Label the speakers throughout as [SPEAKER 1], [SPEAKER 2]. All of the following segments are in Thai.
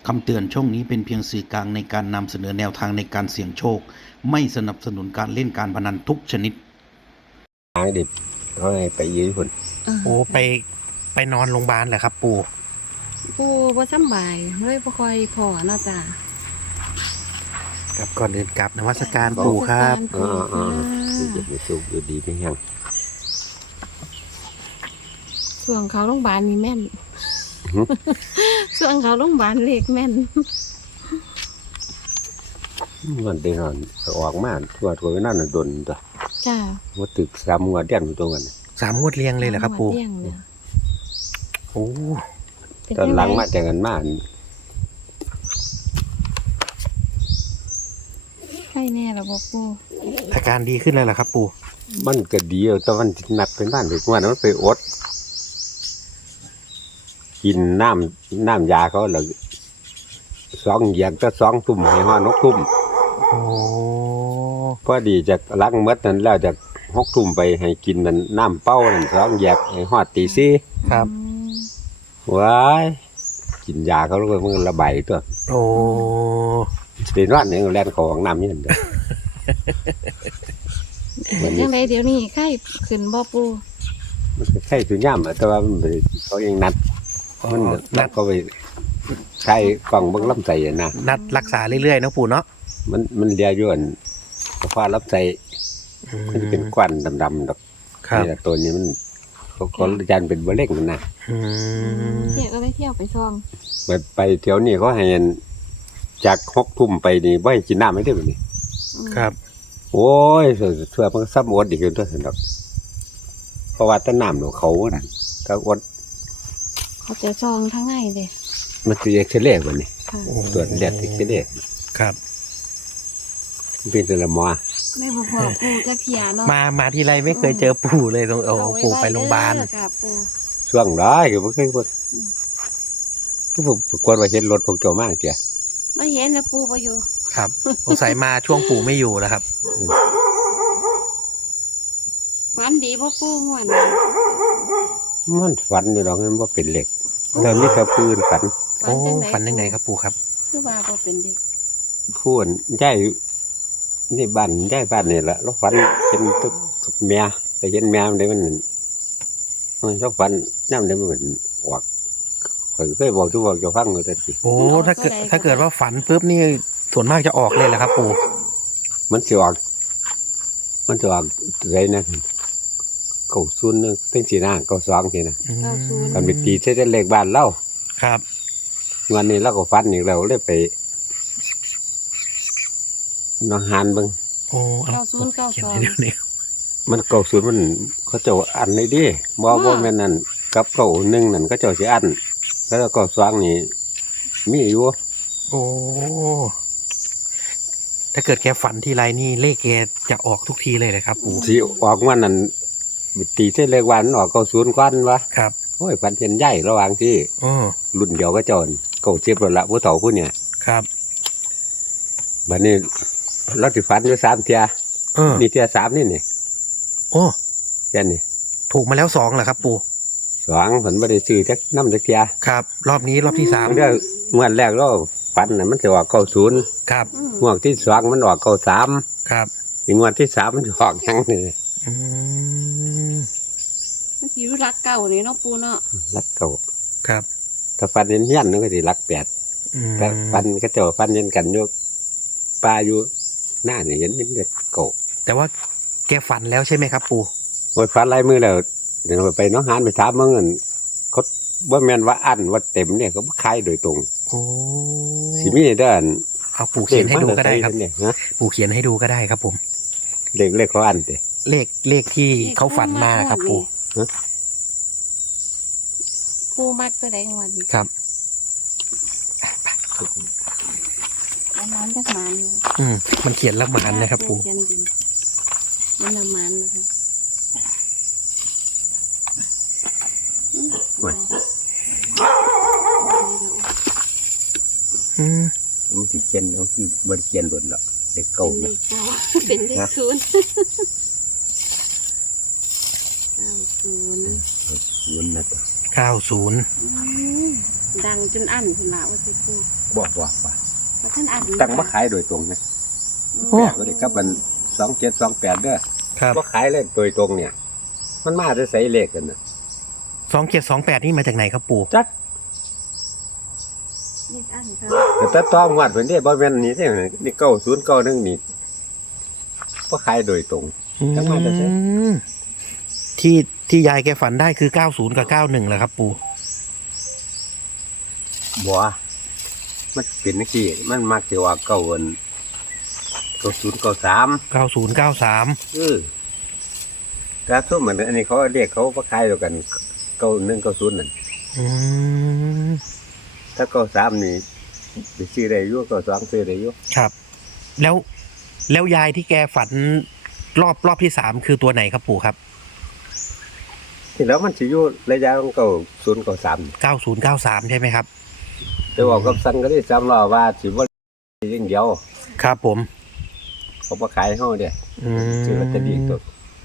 [SPEAKER 1] คำเตือนช่องนี้เป็นเพียงสื่อกลางในการนำเสนอแนวทางในการเสี่ยงโชคไม่สนับสนุนการเล่นการพนันทุกชนิด
[SPEAKER 2] ทางดิบเขาให้ไปยืนคน
[SPEAKER 1] โอ้ไปนอนโรงพยาบาลเหรอครับปู่
[SPEAKER 3] บ่สำบายเลยบ่ค่อยพอเนาะจ้ะ
[SPEAKER 1] ครับก่อนอื่นกลับนมัสการปู่ครับ
[SPEAKER 2] เจ็บไม่สุขอยู่ดีไม่แห้ง
[SPEAKER 3] ช่วงเขาโรงพยาบาลนี่แม่นช่วงเขาโรงพยาบาลเลขแม่น
[SPEAKER 2] มันได้นอนออกมาทั่วนั่นโดนตัว
[SPEAKER 3] จ้ะ
[SPEAKER 2] ว่าตึก3 งวดเดือนอยู่ตรงกัน
[SPEAKER 1] 3 งวดเรียงเลยเหรอครับปู่โอ้
[SPEAKER 2] ตอนหลังมาแต่งกันมา
[SPEAKER 3] ใช่แน่แล้วบ่ปู่
[SPEAKER 1] อาการดีขึ้นแล้วเหรอครับปู่
[SPEAKER 2] มันก็ดีแต่มันนัดเป็นบ้านถึงวันมันไปอดกินน้ำยาเขาแล้ว2 อย่างก็2 ทุ่มให้ฮอด6 ทุ่ม
[SPEAKER 1] โอ้
[SPEAKER 2] พอดีจากล้างมดนั้นแล้วจาก6 ทุ่มไปให้กินนั่นน้ำเป้านั่น2 แยกให้ฮอดตี 4
[SPEAKER 1] ครับ
[SPEAKER 2] ว้ายกินยาเขาแล้วมันระบายตัว
[SPEAKER 1] โอ้
[SPEAKER 2] เป็นวันนี้แล่นเข้าห้องน้ำนี่นั่นเด้อ
[SPEAKER 3] จังไดเดี๋ยวนี้ไข้ขึ้นบ่ปู่
[SPEAKER 2] มันก็ใช่สุญญามแต่ว่ามันเขายังนัดมันนัดเขาไปใช้กล่องเบิ่งลำไส้นะ
[SPEAKER 1] นัดรักษาเรื่อยๆนะปู่เนาะ
[SPEAKER 2] มันเลียอยู่อันกระเพาะลำไส้มันจะเป็นก้อนดำๆดอกนี่แหละตัวนี้มันเขายันเป็นมะเร็งมันนะ
[SPEAKER 3] เที่ยวก็ได้เที่ยวไปซ่อง
[SPEAKER 2] ไปแถวนี้เขาให้จาก6 ทุ่มไปนี่บ่ให้กินน้ำไม่ได้แบบนี้
[SPEAKER 1] ครับ
[SPEAKER 2] โอ้ยเสื้อมันก็ซ้ำอดอีกจนตัวสนดอกเพราะว่าต้นน้ำของเขาน่ะก็อด
[SPEAKER 3] เขาจะซองทั้งไงเด้
[SPEAKER 2] มันคือเอ็กซเรย์วันนี้ตรวจเลือดเอ็กซเรย์
[SPEAKER 1] ครับ
[SPEAKER 2] เป็นแต่ละหมอ
[SPEAKER 3] ไม่พอปู่จักเที่ยเนาะ
[SPEAKER 1] มาทีไรไม่เคยเจอปู่เลยต้องเอาปู่ไปโรงพยาบาล
[SPEAKER 2] ช่วงร้ายก็บ่เคยพวกกวดว่าเห็นรถพวกเจ้ามากเจ้า
[SPEAKER 3] ไม่เห็นนะปู่บ่อยู่
[SPEAKER 1] ครับสงสัยมาช่วงปู่ไม่อยู่แล้วครับ
[SPEAKER 3] ฝันดีบ่ปู่ม่วน
[SPEAKER 2] มันฝันอยู่ดอกมันบ่เป็นเหล็กเริ่มมีแต่ปืนฝัน
[SPEAKER 1] โอ้ฝันยังไงครับปู่ครับ
[SPEAKER 3] คือว่าบ่เป็นเด็ก
[SPEAKER 2] พูดย้ายนี่บ้านย้ายบ้านนี่แหละแล้วฝันเห็นตุ๊กแม่แต่เห็นแม่มันได้มันชอบฝันย่ำได้มันเหมือนออกข่อยเคยบอกทุกบอกจะฟังเลยแต่ที
[SPEAKER 1] โอ้ถ้าเกิดว่าฝันปุ๊บนี่ส่วนมากจะออกเลยแหละครับปู่
[SPEAKER 2] มันจะออกไรนะ90นึงตั้ง4 หน้า92ทีนะมันเป็นตีใช้เลขบ้านเล่า
[SPEAKER 1] ครับ
[SPEAKER 2] วันนี้เราก็ฟันอีกแล้วเลยไปนองหานเบิ่ง
[SPEAKER 1] โอ้
[SPEAKER 3] 9092
[SPEAKER 2] มัน90มันเขาเจ้าอันนี่ดิบ่แม่นนั่นกับ91นั่นเขาเจ้าสิอันแล้ว92นี่มีอยู่
[SPEAKER 1] โอ้ถ้าเกิดแกฝันทีไรนี่เลขแกจะออกทุกทีเลยเลยครับปู่
[SPEAKER 2] สิออกวันนั้นตีใช้เลขวันออก90ก่อนวะ
[SPEAKER 1] ครับ
[SPEAKER 2] โอ้ยฝันเห็นใหญ่ระหว่างที่รุ่นเดียวก็เจ้า97แล้วล่ะผู้เฒ่าผู้เนี่ย
[SPEAKER 1] ครับ
[SPEAKER 2] บัดนี้เราสิฝันอยู่3 เที่ยนี่เที่ย3นี่
[SPEAKER 1] โอ้
[SPEAKER 2] แค่นี้
[SPEAKER 1] ถูกมาแล้ว2เหรอครับปู่
[SPEAKER 2] 2ผลบ่ได้ซื้อจักนำจักเที่ย
[SPEAKER 1] ครับรอบนี้รอบที่3
[SPEAKER 2] เด้องวดแรกเราฝันน่ะมันสิออก90
[SPEAKER 1] ครับ
[SPEAKER 2] งวดที่2มันออก93
[SPEAKER 1] ครับ
[SPEAKER 2] อีกงวดที่3มันออกหยังนี่
[SPEAKER 3] มันสิรักเก่านี่เนาะปู่เนาะ
[SPEAKER 2] รักเก่า
[SPEAKER 1] ครับ
[SPEAKER 2] ถ้าฝันเห็นเฮียนมันก็สิรัก8ถ้าฝันก็เจ้าฝันเห็นกันอยู่ป่าอยู่หน้านี่เห็นเป็นเด็กเก่า
[SPEAKER 1] แต่ว่าแกฝันแล้วใช่ไหมครับปู่
[SPEAKER 2] โอ้ยฝันหลายมื้อแล้วเดี๋ยวไปน้องหานไปถามมึงนั่นเขาบ่แม่นว่าอั้นว่าเต็มเนี่ยเขาบ่ขายโดยตรง
[SPEAKER 1] โอ้
[SPEAKER 2] สิมีเด้อ
[SPEAKER 1] เอาปู่เขียนให้ดูก็ได้ครับปู่เขียนให้ดูก็ได้ครับผม
[SPEAKER 2] เลขเขาอั้นติ
[SPEAKER 1] เลขที่เขาฝันมาครับปู่
[SPEAKER 3] ปู่มักตัวใดของวันนี้
[SPEAKER 1] ครับ
[SPEAKER 3] มันจักหมาน
[SPEAKER 1] มันเขียนละหมานนะครับปู่
[SPEAKER 3] เขียนดีมันละหมานนะคะ
[SPEAKER 2] มันสิเขียนเอาคือบ่ได้เขียนหล่นหรอกเลขเก่าเนี่ย
[SPEAKER 3] เป็นเลข0 90
[SPEAKER 2] นะ
[SPEAKER 1] 90
[SPEAKER 3] ดังจนอั้นพุ่นละว่าสิปู
[SPEAKER 2] บอกว่า
[SPEAKER 3] ว่าท่านอั้น
[SPEAKER 2] ตั้งมาขายโดยตรงนะ
[SPEAKER 1] โอ้
[SPEAKER 2] แปดก็ได้ครับมัน2728เด้อ
[SPEAKER 1] ครับ
[SPEAKER 2] ว่าขายเลยโดยตรงเนี่ย มันมาจะใส่เลขกันนะ
[SPEAKER 1] 2728นี่มาจากไหนครับปู่
[SPEAKER 2] จัก
[SPEAKER 3] นี่อั้นค่ะ
[SPEAKER 2] แต่ถ้าต้องวัดเพิ่นได้บ่แม่นนี่เด้นี่9091นี่ว่าขายโดยตรง จังหวัดอะไร
[SPEAKER 1] ที่ยายแกฝันได้คือ90กับ91แหละครับปู่
[SPEAKER 2] บัวมันเป็นนักที่มันมักจะว่าเก่าเงิน9093
[SPEAKER 1] 9093
[SPEAKER 2] กระทุ่มเหมือนอันนี้เขาเรียกเขาว่าขายเดียวกัน9190นั่น
[SPEAKER 1] อืม
[SPEAKER 2] ถ้า93นี่ไปซื้อได้อยู่92ซื้อได้อยู่
[SPEAKER 1] ครับ แล้วยายที่แกฝันรอบที่3คือตัวไหนครับปู่ครับ
[SPEAKER 2] ที่แล้วมันสิอยู่ระยะของ9093
[SPEAKER 1] 9093ใช่ไหมครับ
[SPEAKER 2] แต่ว่ากับสันก็ได้จำรอว่าสิบ่อย่างเดียว
[SPEAKER 1] ครับผม
[SPEAKER 2] เขาบ่ขายให้เฮาเด้
[SPEAKER 1] อืม
[SPEAKER 2] ซื้อลอตเตอรี่ตัว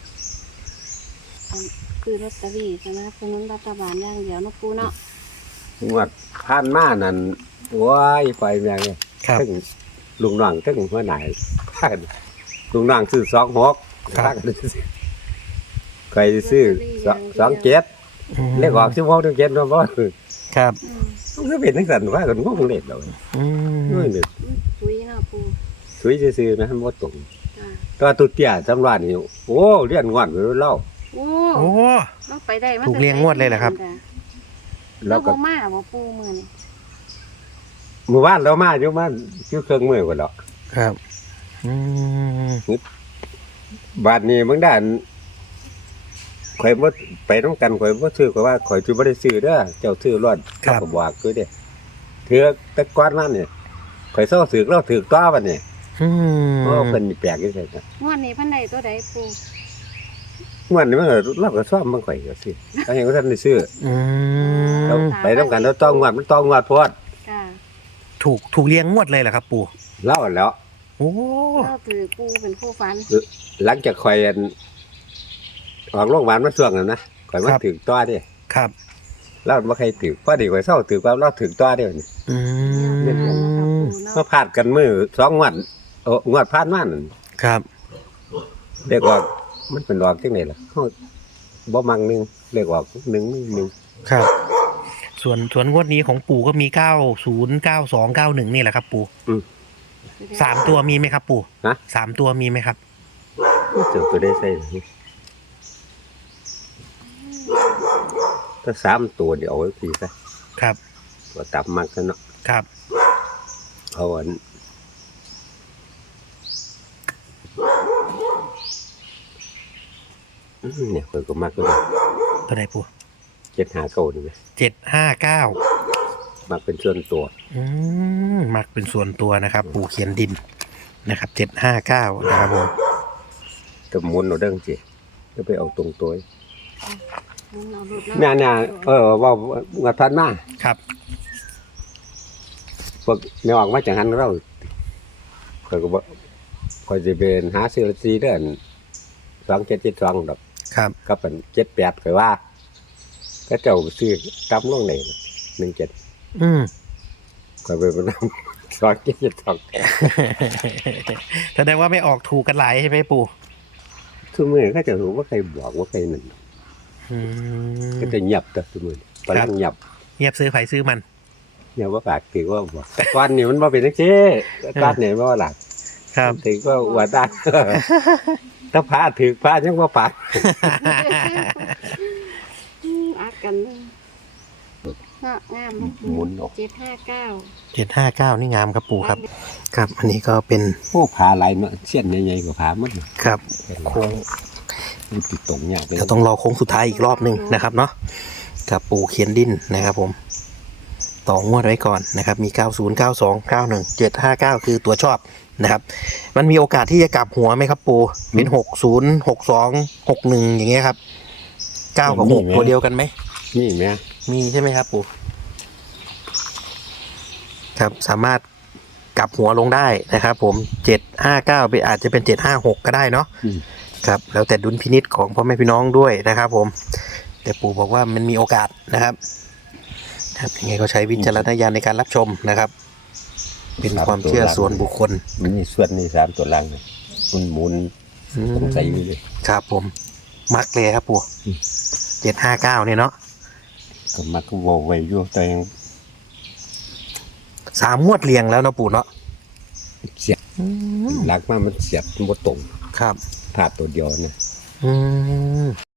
[SPEAKER 3] คือลอตเตอรี่ใช่ไหมเพราะนั้นรัฐบาลอย่างเดียวเนาะปูเนาะ
[SPEAKER 2] งวดผ่านมานั่นว้ายไปแม่งเลย
[SPEAKER 1] ครับ
[SPEAKER 2] ถึงลุงน้องถึงหัวหน้าพากันลุงน้องซื้อ26พากันซื้อใครซื้อ27เลขออก16ถึง7เนาะบ่
[SPEAKER 1] ครับ
[SPEAKER 3] อืม
[SPEAKER 2] มันก็เป็นจังซั่นว่ากันงงเลขแล้ว
[SPEAKER 1] อืม
[SPEAKER 2] นี่นี่
[SPEAKER 3] คุยเนาะปู
[SPEAKER 2] สวยซื่อๆนะมันบ่ตรง
[SPEAKER 3] จ้ะ
[SPEAKER 2] แตัวตุเตี้ยสำราญนี่โอ้เรียนงวดไปเล่า
[SPEAKER 3] โอ้
[SPEAKER 1] โอ้
[SPEAKER 3] เราไปได้มา
[SPEAKER 1] ถูกเรียงงวดเลยเหรอครับ
[SPEAKER 3] แล้
[SPEAKER 2] แล้ว ว
[SPEAKER 3] ก็
[SPEAKER 2] ก็
[SPEAKER 3] มาบ่ปูมื้อนี้
[SPEAKER 2] เมื่อวานเรามาอยู่มาอยู่เครื่องมือพุ่นแล้ว
[SPEAKER 1] ครับ อืม
[SPEAKER 2] บาดนี้มึงด้านข่อยบ่ไปนำกันข่อยบ่ซื้อข่อยว่าข่อยสิบ่ได้ซื้อเด้อเจ้าซื้อรอด
[SPEAKER 1] ครับ
[SPEAKER 2] ก็บอกคือเด้ถือแต่ก่อนนั้นนี่ข่อยเซาถือเราถือตัวบัดนี้
[SPEAKER 1] อืม
[SPEAKER 2] โอ้เพิ่นนี่แปลกจังซี่นะ
[SPEAKER 3] งวดนี้เพันใดตัวใดปู
[SPEAKER 2] งวดนี้มันก็เราก็ซ่อมมันข่อยก็ซื้อถ้าเห็นว่าท่านได้ซื้อ
[SPEAKER 1] อืม
[SPEAKER 2] เราไปนำกันเราต้องงวดมันต้องงวดโพด
[SPEAKER 3] จ้ะ
[SPEAKER 1] ถูกเรียงงวดเลยเหรอครับปู่
[SPEAKER 2] เล่าแล้ว
[SPEAKER 1] โอ้
[SPEAKER 3] เราถือปูเป็นผู้ฝัน
[SPEAKER 2] หลังจากข่อยออกโรงพยาบาลมาช่วงนั้นนะข่อยมาถึงตัวเด้
[SPEAKER 1] ครับ
[SPEAKER 2] เราบ่ใครถึกพอดีข่อยเศร้าถึกว่าเราถึงตัวเด้
[SPEAKER 1] อื
[SPEAKER 3] เนาะ
[SPEAKER 1] ม
[SPEAKER 2] มาพลาดกันมือ2งวดงวดผ่านมานั่น
[SPEAKER 1] ครับ
[SPEAKER 2] เรียกว่ามันเป็นดอกจังได๋ล่ะเฮาบ่มักนึงเรียกว่า1
[SPEAKER 1] ครับ ส่วนงวดนี้ของปู่ก็มี90 92 91นี่แหละครับ ปู่3ตัวมีไหมครับ ปู่
[SPEAKER 2] ฮะ
[SPEAKER 1] 3ตัวมีไหมครับ
[SPEAKER 2] เจ้าตัวได้ใส่ถ้า3ตัวเดี๋ยวเอาไว้ทีซะ
[SPEAKER 1] ครับ
[SPEAKER 2] ตัวตับมักซะเนาะ
[SPEAKER 1] ครับ
[SPEAKER 2] เอาอันเนี่ยข่อยก็มักเลย
[SPEAKER 1] ตัวไหนปู่
[SPEAKER 2] 759นี่แหม
[SPEAKER 1] 759
[SPEAKER 2] มักเป็นส่วนตัว
[SPEAKER 1] มักเป็นส่วนตัวนะครับ ปู่เขียนดินนะครับ759นะครับผม
[SPEAKER 2] ก็หมุนเอาเด้งสิก็ไปเอาตรงตัว
[SPEAKER 3] เอาหลุด
[SPEAKER 2] เนี่ยว่างวดผ่านมา
[SPEAKER 1] ครับ
[SPEAKER 2] พวกแม่ออกมาจากหันเราข่อยก็บ่ข่อยสิเป็นหาซื้อลอตเตอรี่เด้อ2772ดอก
[SPEAKER 1] ครับ
[SPEAKER 2] กับอัน78ข่อยว่าก็เจ้าซื้อกำลงได้17
[SPEAKER 1] อืม
[SPEAKER 2] ข่อยไปบ่นำ2772
[SPEAKER 1] แสดงว่าไม่ออกถูกกันหลายใช่ไหมปู่
[SPEAKER 2] ทุกมื้อก็จะรู้ว่าใครบอกว่าใครนั่น
[SPEAKER 1] อืม
[SPEAKER 2] ก็จะเงียบแต่ทุกมื้อพลังเงียบ
[SPEAKER 1] เงียบซื้อไผซื้อมัน
[SPEAKER 2] เงียบว่าปากถือว่าบอกแต่ก่อนนี่มันบ่เป็นจังซี่ก่อนนี่บ่ว่าหลัก
[SPEAKER 1] ครับ
[SPEAKER 2] ถือว่าว่าได้ ถ้าพาถือพายังบ่ปาก
[SPEAKER 3] อักกันเลยเนาะงามเนาะ
[SPEAKER 2] หมุนออก
[SPEAKER 3] 759
[SPEAKER 1] 759นี่งามครับปู่ครับ ครับ อันนี้ก็เป็น
[SPEAKER 2] โอ้ผาหลายเนาะเส้นใหญ่ๆกว่าผามัน
[SPEAKER 1] ครับโค้ง
[SPEAKER 2] มันติดตรงยากเลย
[SPEAKER 1] เราต้องรอโค้งสุดท้ายอีกรอบหนึ่งนะครับเนาะกับปู่เขียนดินนะครับผมต่องวดไว้ก่อนนะครับมี90 92 91 759คือตัวชอบนะครับ มันมีโอกาสที่จะกลับหัวไหมครับปู่เป็น60 62 61อย่างเงี้ยครับ9กับ6ตัวเดียวกันไหม
[SPEAKER 2] นี่แม่
[SPEAKER 1] มีใช่ไหมครับปู่ครับสามารถกลับหัวลงได้นะครับผม759ไปอาจจะเป็น756ก็ได้เนาะครับแล้วแต่ดุลพินิจของพ่อแม่พี่น้องด้วยนะครับผมแต่ปู่บอกว่ามันมีโอกาสนะครับครับยังไงก็ใช้วิจารณญาณในการรับชมนะครับ เป็นความเชื่อส่วนบุคคล
[SPEAKER 2] มันมีส่วนนี่3ตัวล่างเลยหมุน
[SPEAKER 1] อืม
[SPEAKER 2] สงสัยอยู่เลย
[SPEAKER 1] ครับผม มักเลยครับปู่
[SPEAKER 2] อืม
[SPEAKER 1] 759เนี่ยเนาะ
[SPEAKER 2] ก็มักก็บอกไว้อยู่แต่ยัง
[SPEAKER 1] 3 งวดเรียงแล้วเนาะปู่เนาะ
[SPEAKER 2] เสียบหลักมามันเสียบมันบ่ตรง
[SPEAKER 1] ครับ
[SPEAKER 2] พลาดตัวเดียวเนี่ย
[SPEAKER 1] อืม